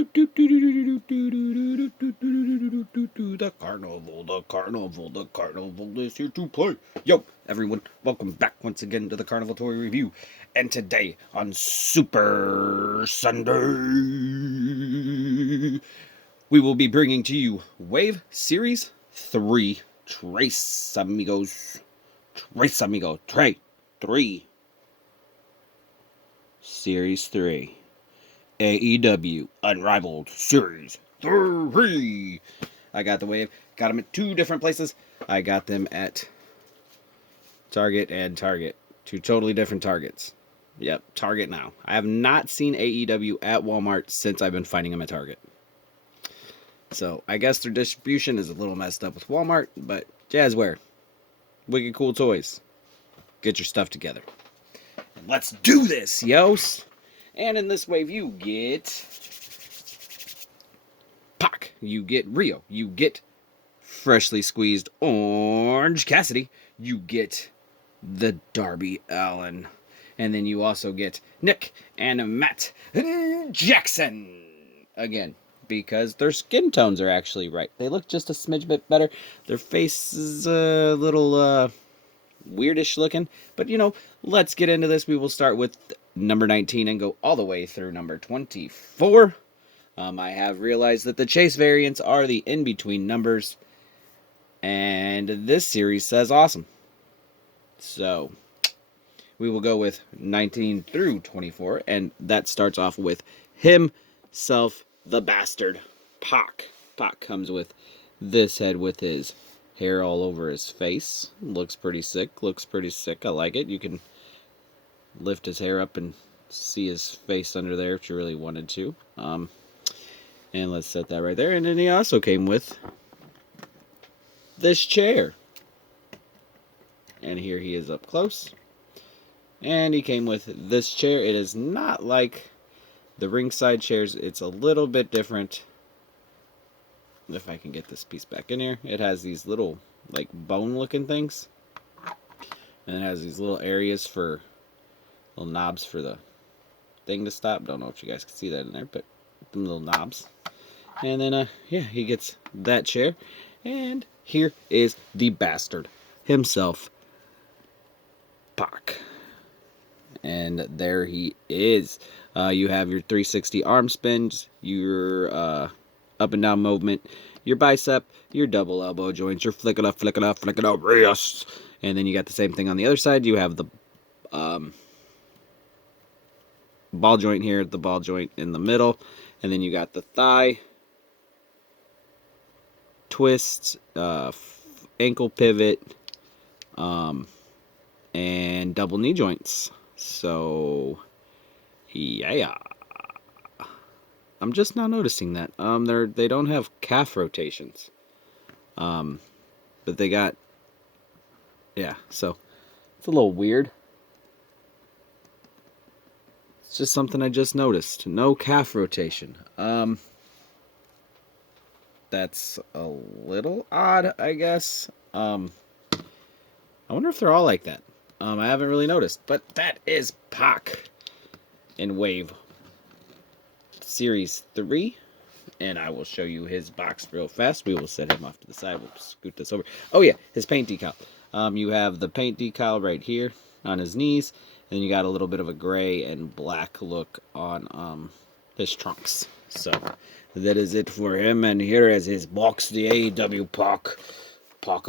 The carnival is here to play. Yo, everyone, welcome back once again to the Carnival Toy Review. And today on Super Sunday, we will be bringing to you Wave Series 3 Trace Amigos. Trace Amigo, Trey 3. Series 3. AEW Unrivaled Series 3. I got the Wave. Got them at two different places. I got them at Target and Target. Two totally different Targets. Yep, Target now. I have not seen AEW at Walmart since I've been finding them at Target. So, I guess their distribution is a little messed up with Walmart, but Jazzware. Wicked cool toys. Get your stuff together. And let's do this, yos! And in this wave, you get Pac, you get Riho, you get freshly squeezed Orange Cassidy, you get the Darby Allin, and then you also get Nick and Matt Jackson again, because their skin tones are actually right. They look just a smidge bit better. Their face is a little weirdish looking, but you know, let's get into this. We will start with number 19 and go all the way through number 24. I have realized that the chase variants are the in-between numbers, and this series says awesome. So, we will go with 19 through 24, and that starts off with himself, the bastard, Pac. Pac comes with this head with his hair all over his face. Looks pretty sick. I like it. You can lift his hair up and see his face under there if you really wanted to. And let's set that right there. And then he also came with this chair. And here he is up close. And he came with this chair. It is not like the ringside chairs. It's a little bit different. If I can get this piece back in here. It has these little, like, bone-looking things. And it has these little areas for, little knobs for the thing to stop. Don't know if you guys can see that in there, but them little knobs. And then, yeah, he gets that chair. And here is the bastard himself, Pac. And there he is. You have your 360 arm spins, your up and down movement, your bicep, your double elbow joints, your flick it up, yes. And then you got the same thing on the other side. You have the ball joint here, the ball joint in the middle, and then you got the thigh twist, ankle pivot, and double knee joints. So, yeah. I'm just now noticing that. They don't have calf rotations. But they got, yeah, so it's a little weird. It's just something I just noticed. No calf rotation. That's a little odd, I guess. I wonder if they're all like that. I haven't really noticed, but that is Pac in Wave Series 3, and I will show you his box real fast. We will set him off to the side. We'll scoot this over. Oh yeah, his paint decal. You have the paint decal right here on his knees, and then you got a little bit of a gray and black look on his trunks. So that is it for him, and here is his box, the AEW Pac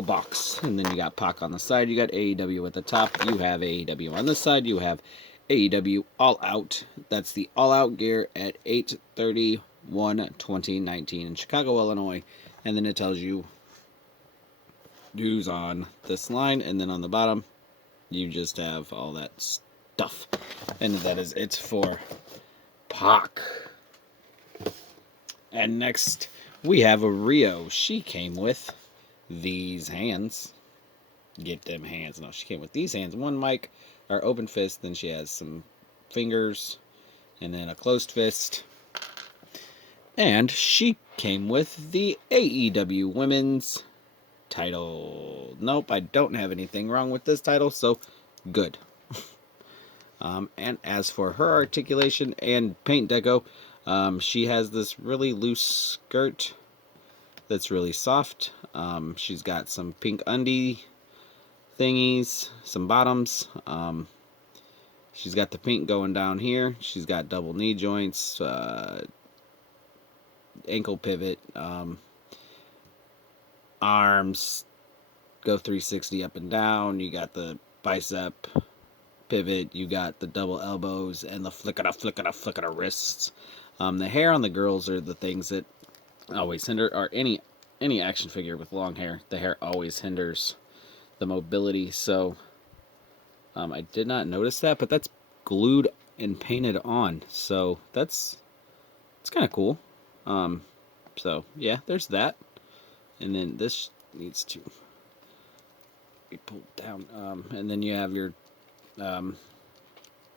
box. And then you got Pac on the side, you got AEW at the top, you have AEW on this side, you have AEW All Out. That's the All Out gear at 8/31/2019 in Chicago, Illinois. And then it tells you who's on this line, and then on the bottom you just have all that stuff. And that is it for Pac. And next we have a Riho. She came with these hands. Get them hands. No, she came with these hands. One mic, or open fist, then she has some fingers, and then a closed fist. And she came with the AEW Women's title. Nope, I don't have anything wrong with this title, so good. And as for her articulation and paint deco, She has this really loose skirt that's really soft. She's got some pink undie thingies, some bottoms. She's got the pink going down here. She's got double knee joints, ankle pivot, arms go 360 up and down. You got the bicep pivot. You got the double elbows and the flick-a-da wrists. The hair on the girls are the things that always hinder, or any action figure with long hair, the hair always hinders the mobility. So I did not notice that, but that's glued and painted on, so it's kind of cool. So yeah, there's that, and then this needs to be pulled down, and then you have your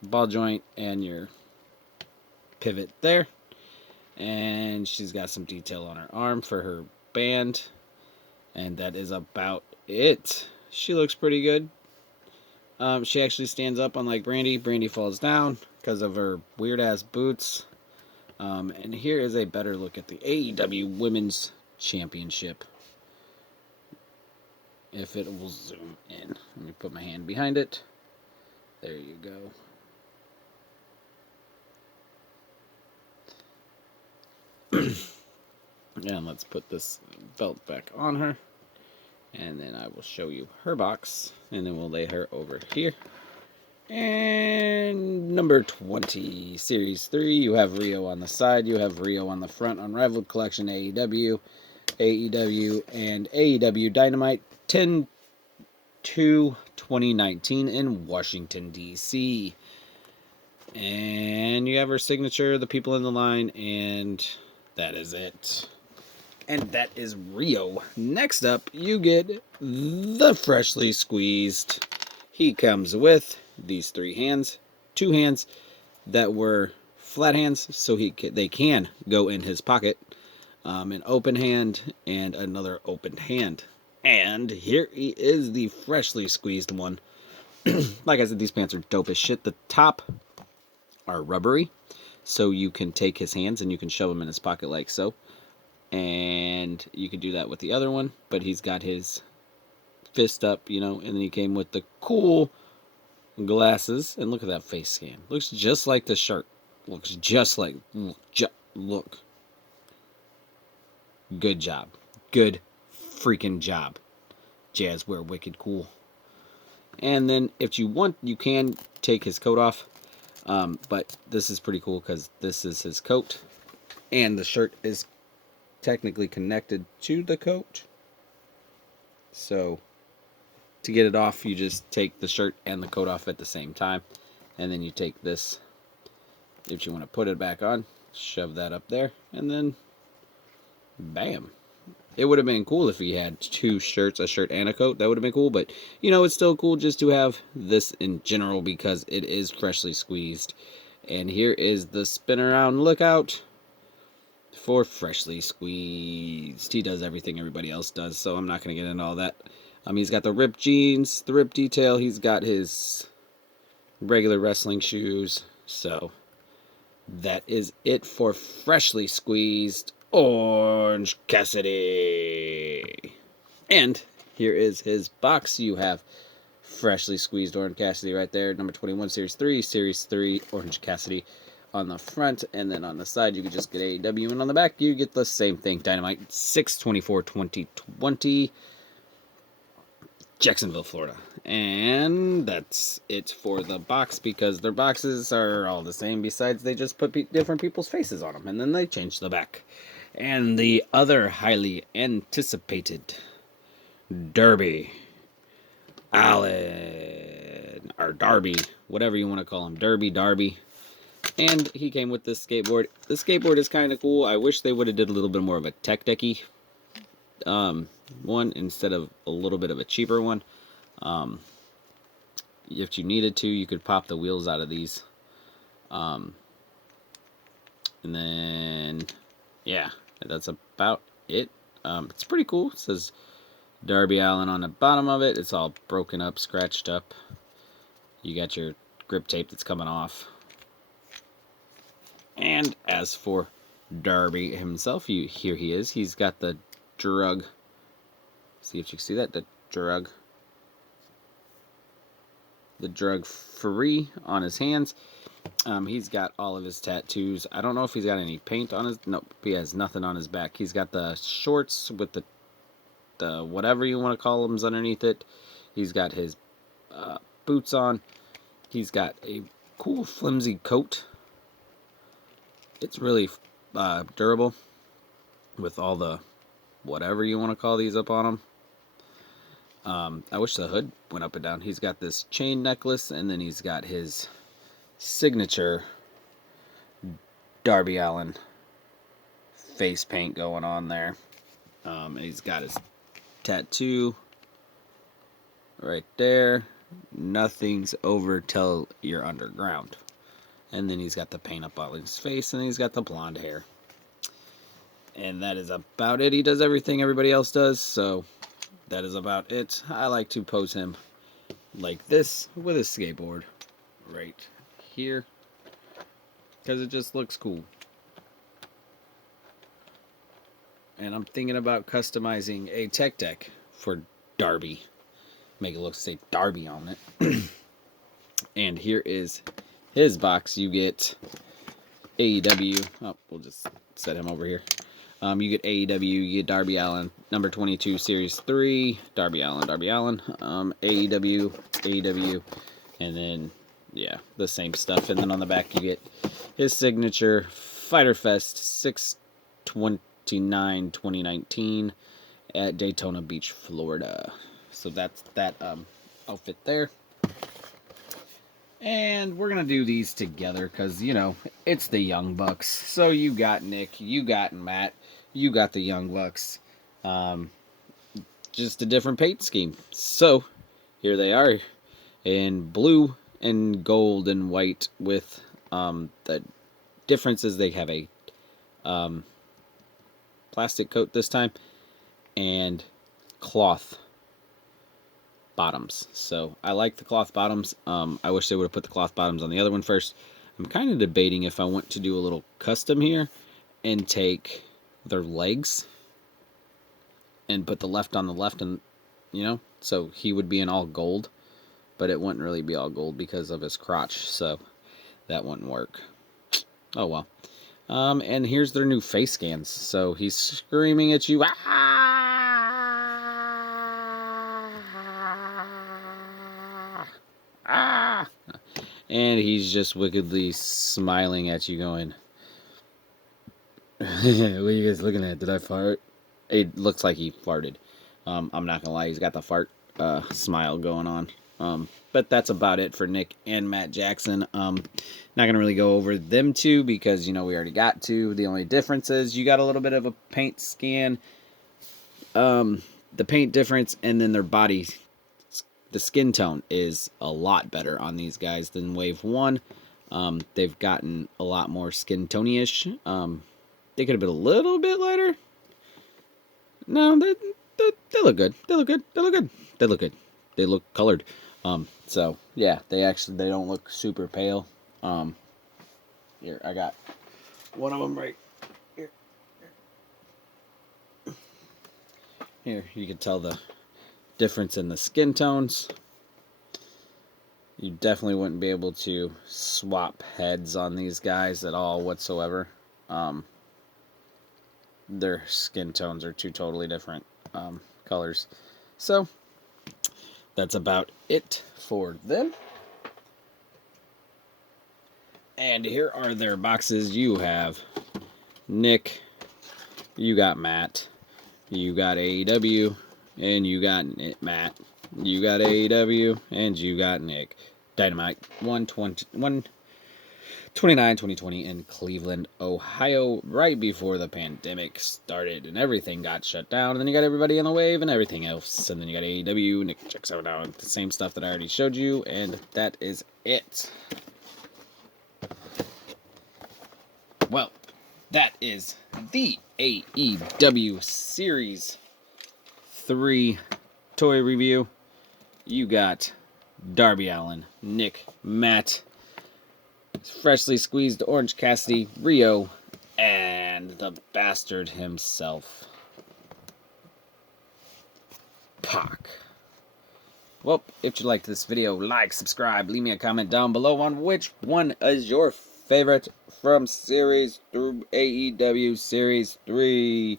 ball joint and your pivot there, and she's got some detail on her arm for her band, and that is about it. She looks pretty good. She actually stands up, unlike Brandy. Brandy falls down because of her weird-ass boots. And here is a better look at the AEW Women's Championship. If it will zoom in. Let me put my hand behind it. There you go. And let's put this belt back on her. And then I will show you her box. And then we'll lay her over here. And number 20, Series 3. You have Riho on the side. You have Riho on the front. Unrivaled Collection AEW. AEW and AEW Dynamite 10/2/2019 in Washington, D.C. And you have her signature, the people in the line, and that is it. And that is Riho. Next up, you get the Freshly Squeezed. He comes with these two hands that were flat hands, so they can go in his pocket. An open hand and another open hand. And here he is, the Freshly Squeezed one. Like I said, these pants are dope as shit. The top are rubbery, so you can take his hands and you can shove them in his pocket like so. And you can do that with the other one, but he's got his fist up, and then he came with the cool glasses. And look at that face scan. Looks just like the shirt. Looks just like, look. Good job. Good freaking job. Jazzware Wicked Cool. And then if you want, you can take his coat off. But this is pretty cool because this is his coat. And the shirt is technically connected to the coat. So to get it off, you just take the shirt and the coat off at the same time. And then you take this, if you want to put it back on, shove that up there. And then bam. It would have been cool if he had two shirts, a shirt and a coat. That would have been cool, but it's still cool just to have this in general because it is freshly squeezed. And here is the spin around lookout for Freshly Squeezed. He does everything everybody else does, so I'm not going to get into all that. He's got the ripped jeans, the ripped detail. He's got his regular wrestling shoes. So that is it for Freshly Squeezed Orange Cassidy. And here is his box. You have Freshly Squeezed Orange Cassidy right there. Number 21, Series 3. Series 3, Orange Cassidy on the front. And then on the side, you can just get AEW. And on the back, you get the same thing. Dynamite 6/24/2020. Jacksonville, Florida. And that's it for the box because their boxes are all the same. Besides, they just put different people's faces on them. And then they change the back. And the other highly anticipated Darby Allin, or Darby, whatever you want to call him, Darby. And he came with this skateboard. The skateboard is kind of cool. I wish they would have did a little bit more of a tech decky one instead of a little bit of a cheaper one. If you needed to, you could pop the wheels out of these. And then, yeah, that's about it. It's pretty cool. It says Darby Allin on the bottom of it. It's all broken up, scratched up. You got your grip tape that's coming off. And as for Darby himself, here he is. He's got the drug. See if you can see that, the drug free on his hands. He's got all of his tattoos. I don't know if he's got any paint on his. Nope, he has nothing on his back. He's got the shorts with the whatever you want to call them underneath it. He's got his boots on. He's got a cool flimsy coat. It's really durable with all the whatever you want to call these up on him. I wish the hood went up and down. He's got this chain necklace, and then he's got his signature Darby Allin face paint going on there. He's got his tattoo right there. Nothing's over till you're underground. And then he's got the paint up on his face, and he's got the blonde hair. And that is about it. He does everything everybody else does, so that is about it. I like to pose him like this with a skateboard right here, because it just looks cool. And I'm thinking about customizing a tech deck for Darby. Make it look, say, Darby on it. And here is his box. You get AEW. Oh, we'll just set him over here. You get AEW, you get Darby Allin, number 22, Series 3, Darby Allin, AEW, and then, yeah, the same stuff. And then on the back, you get his signature Fighter Fest 6/29/2019 at Daytona Beach, Florida. So that's that outfit there. And we're going to do these together because, you know, it's the Young Bucks. So you got Nick, you got Matt, you got the Young Bucks. Just a different paint scheme. So here they are in blue and gold and white with the difference is they have a plastic coat this time and cloth bottoms. So I like the cloth bottoms. I wish they would have put the cloth bottoms on the other one first. I'm kind of debating if I want to do a little custom here and take their legs and put the left on the left, and you know, so he would be in all gold, but it wouldn't really be all gold because of his crotch, so that wouldn't work. Oh well. And here's their new face scans. So he's screaming at you, ah! And he's just wickedly smiling at you going, what are you guys looking at? Did I fart? It looks like he farted. I'm not gonna lie, he's got the fart smile going on. But that's about it for Nick and Matt Jackson. Not gonna really go over them two because, you know, we already got to. The only difference is you got a little bit of a paint scan, the paint difference, and then their body, the skin tone is a lot better on these guys than Wave 1. They've gotten a lot more skin tony-ish. They could have been a little bit lighter. No, they look good. They look good. They look good. They look good. They look colored. So yeah, they don't look super pale. Here, I got one of them right here. Here, you can tell the difference in the skin tones. You definitely wouldn't be able to swap heads on these guys at all whatsoever. Their skin tones are two totally different colors. So that's about it for them. And here are their boxes. You have Nick, you got Matt, you got AEW, and you got Matt. You got AEW, and you got Nick. Dynamite 1/29/2020 in Cleveland, Ohio, right before the pandemic started and everything got shut down. And then you got everybody on the wave and everything else. And then you got AEW, Nick checks out now the same stuff that I already showed you, and that is it. Well, that is the AEW Series 3 toy review. You got Darby Allin, Nick, Matt, Freshly Squeezed Orange Cassidy, Riho, and the bastard himself, Pac. Well, if you liked this video, like, subscribe, leave me a comment down below on which one is your favorite from Series through AEW Series 3.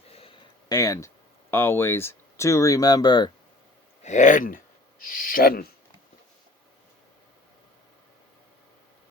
And always to remember, Hidden Shin.